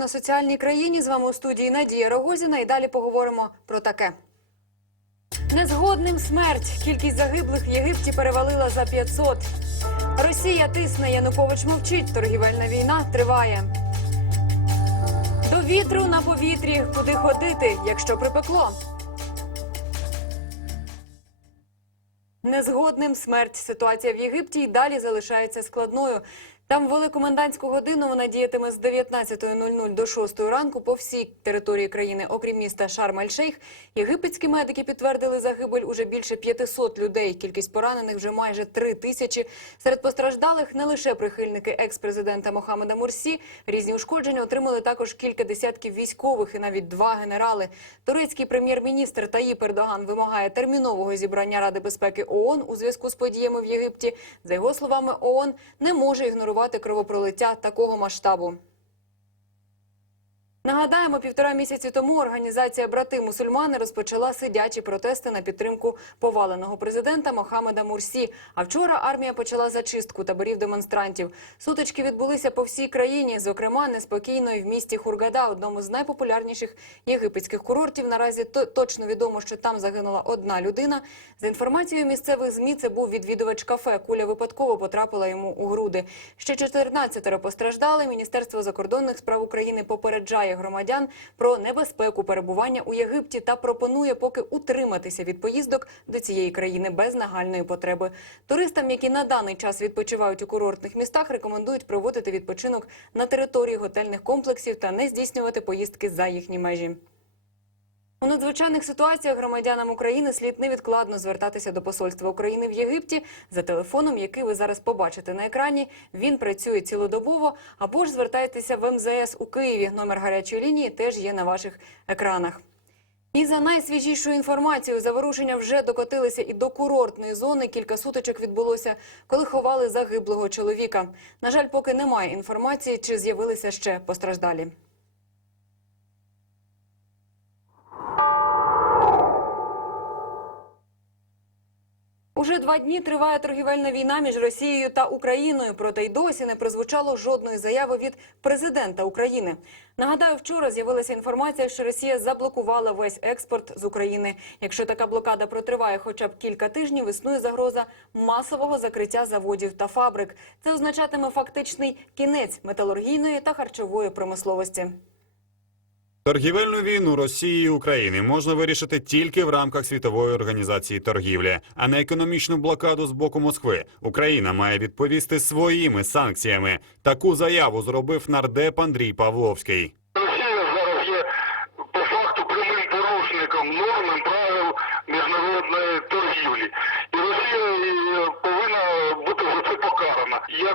на соціальній країні. З вами у студії Надія Рогозіна. І далі поговоримо про таке. Незгодним смерть. Кількість загиблих в Єгипті перевалила за 500. Росія тисне. Янукович мовчить. Торгівельна війна триває. До вітру на повітрі. Куди ходити, якщо припекло? Незгодним смерть. Ситуація в Єгипті й далі залишається складною. Там великомендантську годину вона діятиме з 19.00 до 6 ранку по всій території країни, окрім міста Шарм-ель-Шейх. Єгипетські медики підтвердили загибель уже більше 500 людей. Кількість поранених вже майже 3 тисячі. Серед постраждалих не лише прихильники екс-президента Мохамеда Мурсі. Різні ушкодження отримали також кілька десятків військових і навіть два генерали. Турецький прем'єр-міністр Таїп Ердоган вимагає термінового зібрання Ради безпеки ООН у зв'язку з подіями в Єгипті. За його словами, ООН не може ігнорувати кровопролиття такого масштабу. Нагадаємо, півтора місяці тому організація Брати мусульмани розпочала сидячі протести на підтримку поваленого президента Мохамеда Мурсі. А вчора армія почала зачистку таборів демонстрантів. Сутички відбулися по всій країні, зокрема неспокійно і в місті Хургада, одному з найпопулярніших єгипетських курортів. Наразі точно відомо, що там загинула одна людина. За інформацією місцевих змі, це був відвідувач кафе. Куля випадково потрапила йому у груди. Ще 14 постраждали. Міністерство закордонних справ України попереджає громадян про небезпеку перебування у Єгипті та пропонує поки утриматися від поїздок до цієї країни без нагальної потреби. Туристам, які на даний час відпочивають у курортних містах, рекомендують проводити відпочинок на території готельних комплексів та не здійснювати поїздки за їхні межі. У надзвичайних ситуаціях громадянам України слід невідкладно звертатися до посольства України в Єгипті за телефоном, який ви зараз побачите на екрані. Він працює цілодобово. Або ж звертайтеся в МЗС у Києві. Номер гарячої лінії теж є на ваших екранах. І за найсвіжішою інформацією, заворушення вже докотилися і до курортної зони. Кілька сутичок відбулося, коли ховали загиблого чоловіка. На жаль, поки немає інформації, чи з'явилися ще постраждалі. Два дні триває торгівельна війна між Росією та Україною. Проте й досі не прозвучало жодної заяви від президента України. Нагадаю, вчора з'явилася інформація, що Росія заблокувала весь експорт з України. Якщо така блокада протриває хоча б кілька тижнів, існує загроза масового закриття заводів та фабрик. Це означатиме фактичний кінець металургійної та харчової промисловості. Торгівельну війну Росії і України можна вирішити тільки в рамках світової організації торгівлі, а не економічну блокаду з боку Москви. Україна має відповісти своїми санкціями. Таку заяву зробив нардеп Андрій Павловський.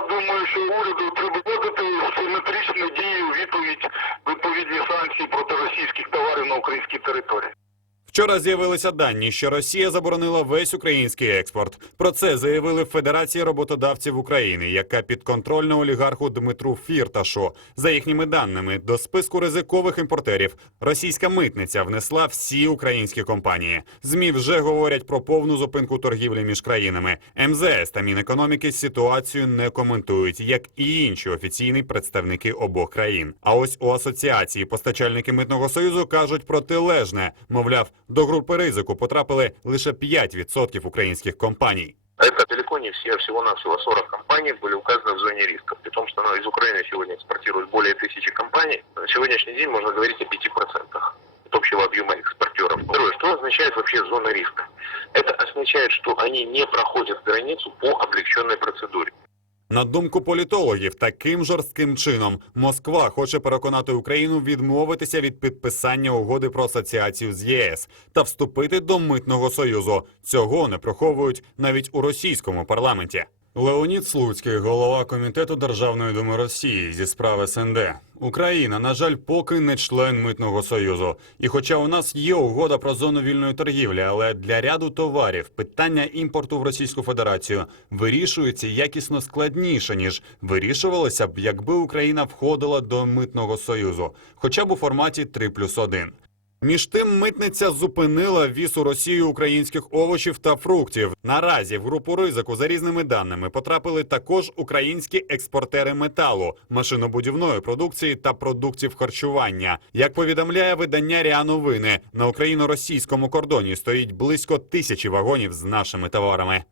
Думаю, що уряду треба вводити симетричні дії у відповідь відповідні санкції проти російських товарів на українській території. Вчора з'явилися дані, що Росія заборонила весь український експорт. Про це заявили в Федерації роботодавців України, яка підконтрольна олігарху Дмитру Фірташу. За їхніми даними, до списку ризикових імпортерів російська митниця внесла всі українські компанії. Змі вже говорять про повну зупинку торгівлі між країнами. МЗС та Мінекономіки ситуацію не коментують, як і інші офіційні представники обох країн. А ось у асоціації постачальники митного союзу кажуть протилежне. Мовляв, до групи ризику потрапили лише 5% українських компаній. Это далеко не все, всего-навсего 40 компаний были указаны в зоне риска. При том, что ну, из Украины сегодня экспортируют более тысячи компаний, на сегодняшний день можно говорить о 5% от общего объема экспортеров. Второе, что означает вообще зона риска? Это означает, что они не проходят границу по облегченной процедуре. На думку політологів, таким жорстким чином Москва хоче переконати Україну відмовитися від підписання угоди про асоціацію з ЄС та вступити до митного союзу. Цього не приховують навіть у російському парламенті. Леонід Слуцький, голова комітету Державної думи Росії зі справ СНД. Україна, на жаль, поки не член митного союзу. І хоча у нас є угода про зону вільної торгівлі, але для ряду товарів питання імпорту в Російську Федерацію вирішується якісно складніше ніж вирішувалося б, якби Україна входила до митного союзу, хоча б у форматі 3 плюс 1. Між тим, митниця зупинила ввіз у Росію українських овочів та фруктів. Наразі в групу ризику за різними даними потрапили також українські експортери металу, машинобудівної продукції та продуктів харчування. Як повідомляє видання РІА Новини, на україно-російському кордоні стоїть близько тисячі вагонів з нашими товарами.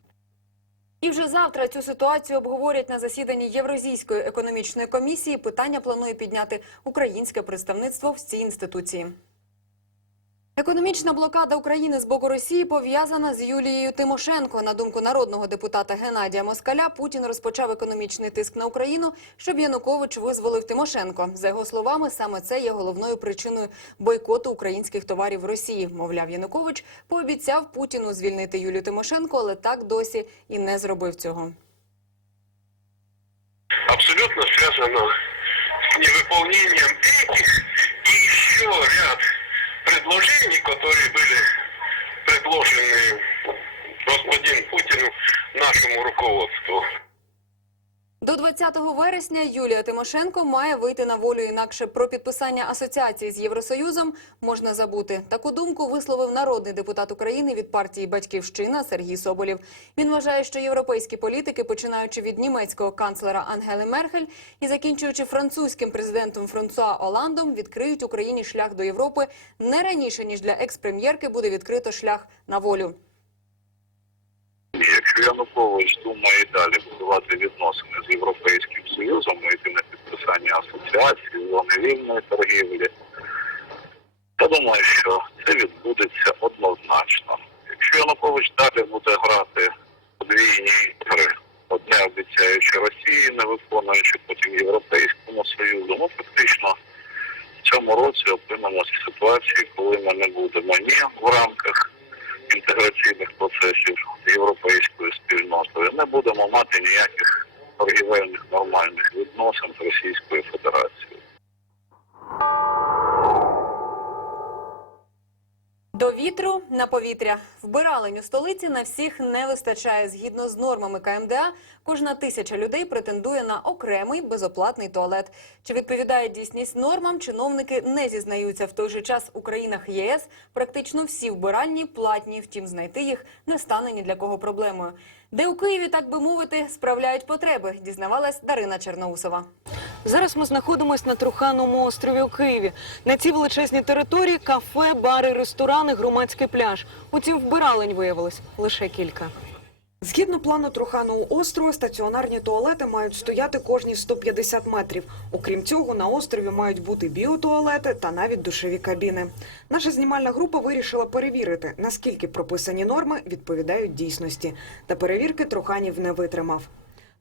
І вже завтра цю ситуацію обговорять на засіданні Євразійської економічної комісії. Питання планує підняти українське представництво в цій інституції. Економічна блокада України з боку Росії пов'язана з Юлією Тимошенко. На думку народного депутата Геннадія Москаля, Путін розпочав економічний тиск на Україну, щоб Янукович визволив Тимошенко. За його словами, саме це є головною причиною бойкоту українських товарів в Росії. Мовляв, Янукович пообіцяв Путіну звільнити Юлію Тимошенко, але так досі і не зробив цього. абсолютно связано с невыполнением этих и еще ряд предложений, которые были предложены господин Путину нашему руководству. До 20 вересня Юлія Тимошенко має вийти на волю. Інакше про підписання асоціації з Євросоюзом можна забути. Таку думку висловив народний депутат України від партії Батьківщина Сергій Соболєв. Він вважає, що європейські політики, починаючи від німецького канцлера Ангели Мерхель і закінчуючи французьким президентом Франсуа Оландом, відкриють Україні шлях до Європи не раніше ніж для екс-прем'єрки буде відкрито шлях на волю. Якщо Янукович думає далі будувати відносини з Європейським Союзом йти на підписання асоціації, зони вільної торгівлі, то думаю, що це відбудеться однозначно. Якщо Янукович далі буде грати подвійні ігри, одне обіцяючи Росії, не виконуючи потім Європейському Союзу, ми фактично в цьому році опинимося в ситуації, коли ми не будемо ні в рамках інтеграційних процесів європейської спільноти не будемо мати ніяких торгівельних нормальних відносин з Російською Федерацією. До вітру на повітря. Вбиралень у столиці на всіх не вистачає. Згідно з нормами КМДА, кожна тисяча людей претендує на окремий безоплатний туалет. Чи відповідає дійсність нормам? Чиновники не зізнаються. В той же час у країнах ЄС практично всі вбиральні платні. Втім, знайти їх не стане ні для кого проблемою. Де у Києві, так би мовити, справляють потреби, дізнавалась Дарина Черноусова. Зараз ми знаходимося на Труханому острові у Києві. На цій величезній території кафе, бари, ресторани, громадський пляж. Утім, вбиралень виявилось лише кілька. Згідно плану Труханового острова, стаціонарні туалети мають стояти кожні 150 метрів. Окрім цього, на острові мають бути біотуалети та навіть душові кабіни. Наша знімальна група вирішила перевірити, наскільки прописані норми відповідають дійсності. Та перевірки Труханів не витримав.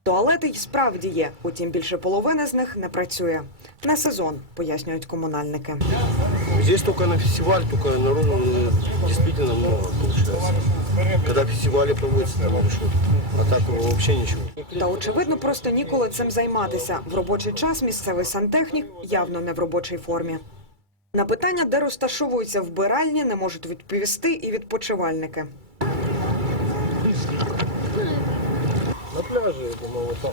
Туалети й справді є, утім більше половини з них не працює. Не сезон, пояснюють комунальники. Здесь только на фестиваль, только народу э, действительно много получается. Когда фестивали проводятся, там еще. А так вообще ничего. Та очевидно, просто ніколи цим займатися. В робочий час місцевий сантехнік явно не в робочій формі. На питання, де розташовуються вбиральні, не можуть відповісти і відпочивальники. На пляже, я думаю, там.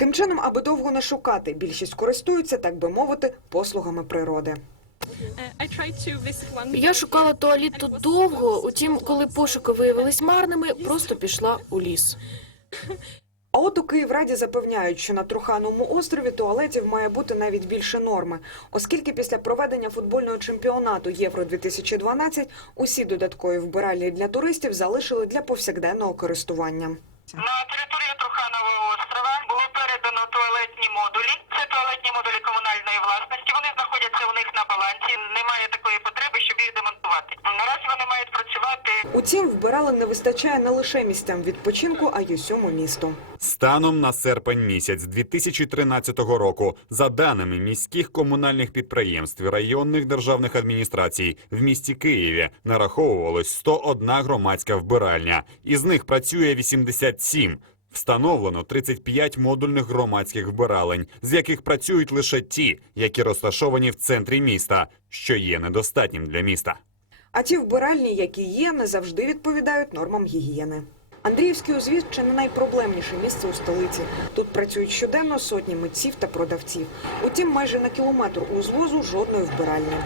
Таким чином, аби довго не шукати, більшість користуються, так би мовити, послугами природи. Я шукала туалет тут довго, утім, коли пошуки виявились марними, просто пішла у ліс. А от у Київраді запевняють, що на Трухановому острові туалетів має бути навіть більше норми, оскільки після проведення футбольного чемпіонату Євро 2012 усі додаткові вбиральні для туристів залишили для повсякденного користування. На територію Труханового острова було передано туалетні модулі. Це туалетні модулі комунальної власності. Вони знаходяться у них на балансі. Немає такої потреби, щоб їх демонтувати. Наразі вони мають працювати Утім, не вистачає не лише місцям відпочинку, а й усьому місту. Станом на серпень місяць 2013 року, за даними міських комунальних підприємств і районних державних адміністрацій, в місті Києві нараховувалось 101 громадська вбиральня. Із них працює 87. Встановлено 35 модульних громадських вбиралень, з яких працюють лише ті, які розташовані в центрі міста, що є недостатнім для міста. А ті вбиральні, які є, не завжди відповідають нормам гігієни. Андріївський узвіз чи не найпроблемніше місце у столиці. Тут працюють щоденно сотні митців та продавців. Утім, майже на кілометр узвозу жодної вбиральні.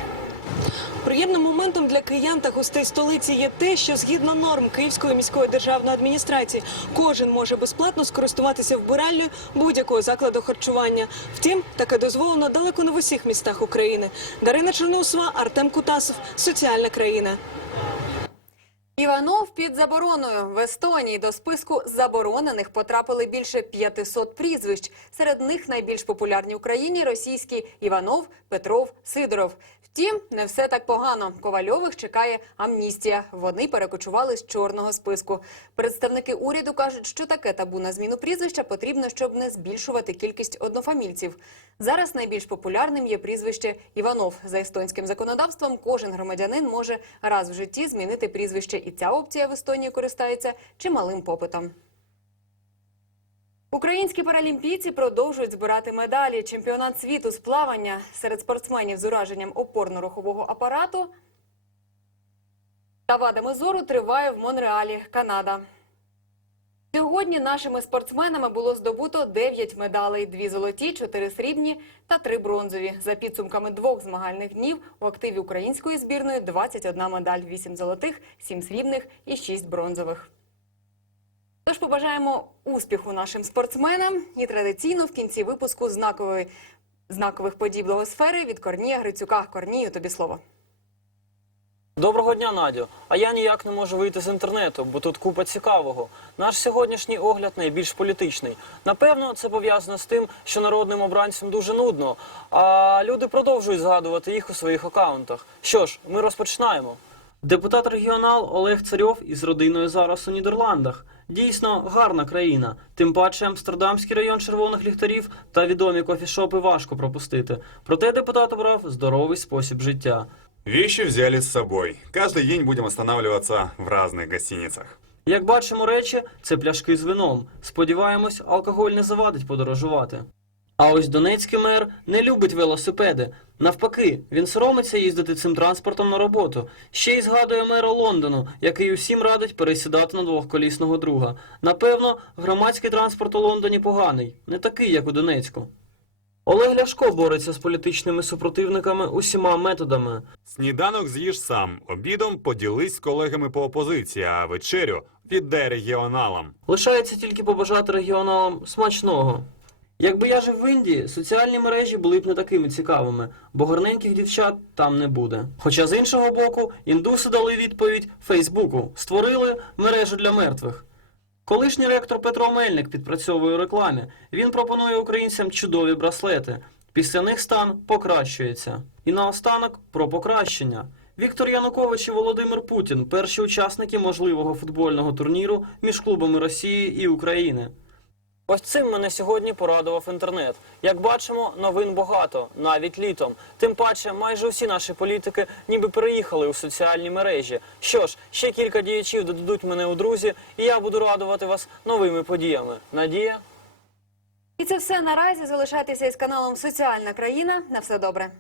Приємним моментом для киян та гостей столиці є те, що згідно норм Київської міської державної адміністрації кожен може безплатно скористуватися вбиральнею будь-якого закладу харчування. Втім, таке дозволено далеко не в усіх містах України. Дарина Черноусова, Артем Кутасов, соціальна країна. Іванов під забороною в Естонії до списку заборонених потрапили більше 500 прізвищ. Серед них найбільш популярні в Україні російські Іванов, Петров, Сидоров. Втім, не все так погано. Ковальових чекає амністія. Вони перекочували з чорного списку. Представники уряду кажуть, що таке табу на зміну прізвища потрібно, щоб не збільшувати кількість однофамільців. Зараз найбільш популярним є прізвище Іванов. За естонським законодавством кожен громадянин може раз в житті змінити прізвище, і ця опція в Естонії користається чималим попитом. Українські паралімпійці продовжують збирати медалі. Чемпіонат світу з плавання серед спортсменів з ураженням опорно-рухового апарату та вадами зору триває в Монреалі, Канада. Сьогодні нашими спортсменами було здобуто 9 медалей: дві золоті, чотири срібні та три бронзові. За підсумками двох змагальних днів у активі української збірної 21 медаль, 8 золотих, 7 срібних і 6 бронзових. Тож побажаємо успіху нашим спортсменам і традиційно в кінці випуску знакової знакових подій благосфери від Корнія Грицюка. Корнію, тобі слово. Доброго дня, Надю. А я ніяк не можу вийти з інтернету, бо тут купа цікавого. Наш сьогоднішній огляд найбільш політичний. Напевно, це пов'язано з тим, що народним обранцям дуже нудно, а люди продовжують згадувати їх у своїх акаунтах. Що ж, ми розпочинаємо. Депутат регіонал Олег Царьов із родиною зараз у Нідерландах. Дійсно гарна країна. Тим паче Амстердамський район червоних ліхтарів та відомі кофішопи важко пропустити. Проте депутат обрав здоровий спосіб життя. Вещи взяли с собой. Каждый день будем останавливаться в разных гостиницах. Як бачимо речі, це пляшки з вином. Сподіваємось, алкоголь не завадить подорожувати. А ось донецький мер не любить велосипеди. Навпаки, він соромиться їздити цим транспортом на роботу. Ще й згадує мера Лондону, який усім радить пересідати на двохколісного друга. Напевно, громадський транспорт у Лондоні поганий, не такий, як у Донецьку. Олег Ляшко бореться з політичними супротивниками усіма методами. Сніданок з'їж сам, обідом поділись з колегами по опозиції, а вечерю віддай регіоналам. Лишається тільки побажати регіоналам смачного. Якби я жив в Індії, соціальні мережі були б не такими цікавими, бо гарненьких дівчат там не буде. Хоча з іншого боку, індуси дали відповідь Фейсбуку, створили мережу для мертвих. Колишній ректор Петро Мельник підпрацьовує у рекламі. Він пропонує українцям чудові браслети. Після них стан покращується. І наостанок про покращення. Віктор Янукович і Володимир Путін перші учасники можливого футбольного турніру між клубами Росії і України. Ось цим мене сьогодні порадував інтернет. Як бачимо, новин багато, навіть літом. Тим паче, майже усі наші політики ніби переїхали у соціальні мережі. Що ж, ще кілька діячів додадуть мене у друзі, і я буду радувати вас новими подіями. Надія. І це все наразі. Залишайтеся із каналом Соціальна країна. На все добре.